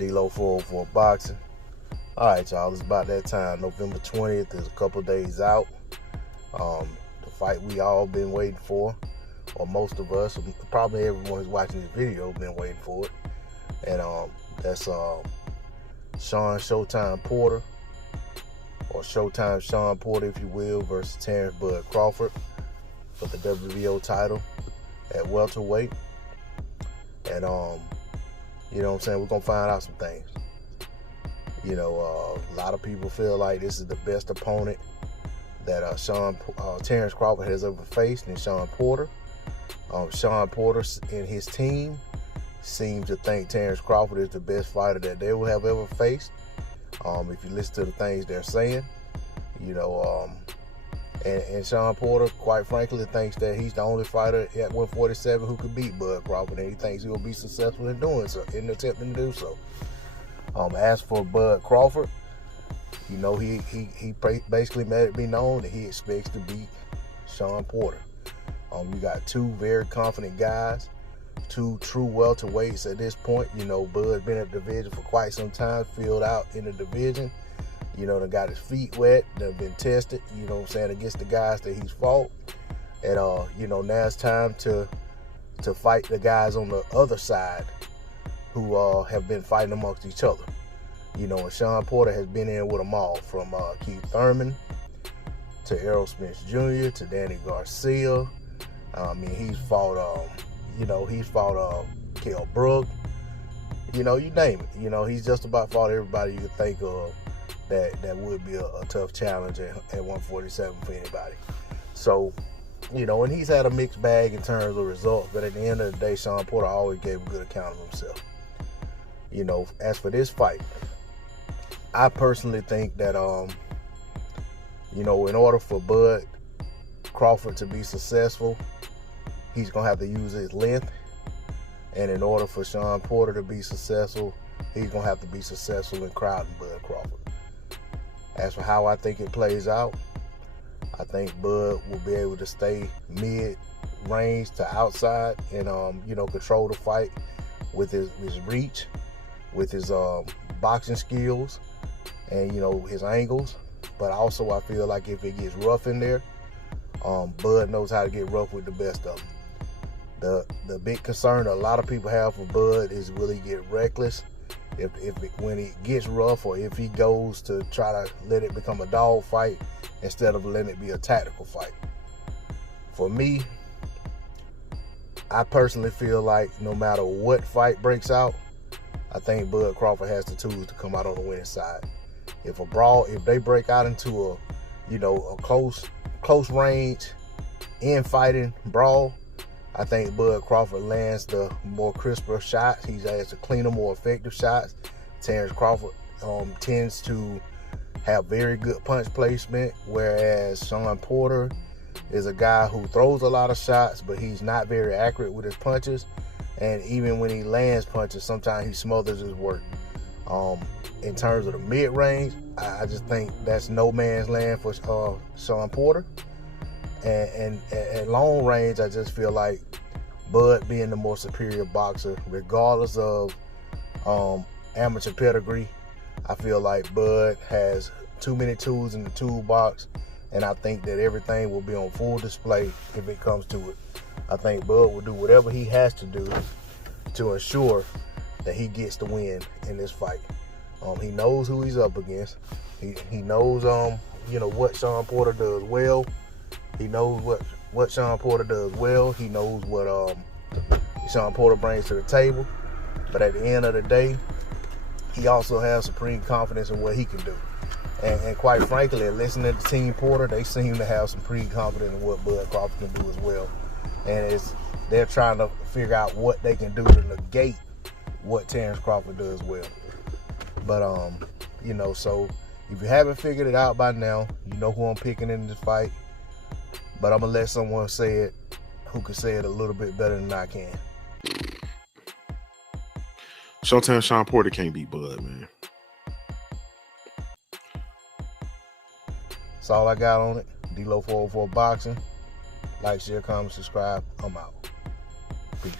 D-Lo 404 Boxing. Alright, y'all, it's about that time. November 20th is a couple days out. The fight we all been waiting for, or most of us, probably everyone who's watching this video been waiting for it. And that's Shawn Showtime Porter, or Showtime Shawn Porter, if you will, versus Terence Bud Crawford for the WBO title at welterweight. And you know what I'm saying, we're gonna find out some things. You know, a lot of people feel like this is the best opponent that Terence Crawford has ever faced in Shawn Porter. Shawn Porter and his team seem to think Terence Crawford is the best fighter that they will have ever faced. If you listen to the things they're saying, you know, and Shawn Porter, quite frankly, thinks that he's the only fighter at 147 who could beat Bud Crawford, and he thinks he will be successful in doing so, in attempting to do so. As for Bud Crawford, you know, he basically made it be known that he expects to beat Shawn Porter. You got two very confident guys, two true welterweights at this point. You know, Bud's been in the division for quite some time, filled out in the division. You know, they got his feet wet, they've been tested, you know what I'm saying, against the guys that he's fought. And, you know, now it's time to fight the guys on the other side who have been fighting amongst each other. You know, and Shawn Porter has been in with them all, from Keith Thurman to Errol Spence Jr. to Danny Garcia. I mean, he's fought, you know, Kell Brook. You know, you name it. You know, he's just about fought everybody you could think of that would be a tough challenge at 147 for anybody. So, you know, and he's had a mixed bag in terms of results, but at the end of the day, Shawn Porter always gave a good account of himself. You know, as for this fight, I personally think that, you know, in order for Bud Crawford to be successful, he's going to have to use his length. And in order for Shawn Porter to be successful, he's going to have to be successful in crowding Bud Crawford. As for how I think it plays out, I think Bud will be able to stay mid-range to outside and, you know, control the fight with his reach, with his boxing skills, and, you know, his angles. But also I feel like if it gets rough in there, Bud knows how to get rough with the best of them. The big concern a lot of people have for Bud is, will he get reckless when it gets rough, or if he goes to try to let it become a dog fight instead of letting it be a tactical fight. For me, I personally feel like no matter what fight breaks out, I think Bud Crawford has the tools to come out on the winning side. If they break out into a close range infighting brawl, I think Bud Crawford lands the more crisper shots. He has the cleaner, more effective shots. Terence Crawford tends to have very good punch placement, whereas Shawn Porter is a guy who throws a lot of shots, but he's not very accurate with his punches. And even when he lands punches, sometimes he smothers his work. In terms of the mid-range, I just think that's no man's land for Shawn Porter. And at long range, I just feel like Bud, being the more superior boxer, regardless of amateur pedigree, I feel like Bud has too many tools in the toolbox, and I think that everything will be on full display if it comes to it. I think Bud will do whatever he has to do to ensure that he gets the win in this fight. He knows who he's up against. He knows you know, what Shawn Porter does well. He knows what Shawn Porter does well. He knows what Shawn Porter brings to the table. But at the end of the day, he also has supreme confidence in what he can do. And quite frankly, listening to Team Porter, they seem to have supreme confidence in what Bud Crawford can do as well. And they're trying to figure out what they can do to negate what Terence Crawford does well. But, you know, so if you haven't figured it out by now, you know who I'm picking in this fight. But I'm going to let someone say it who can say it a little bit better than I can. Showtime Shawn Porter can't beat Bud, man. That's all I got on it. D-Lo 404 Boxing. Like, share, comment, subscribe. I'm out. Peace.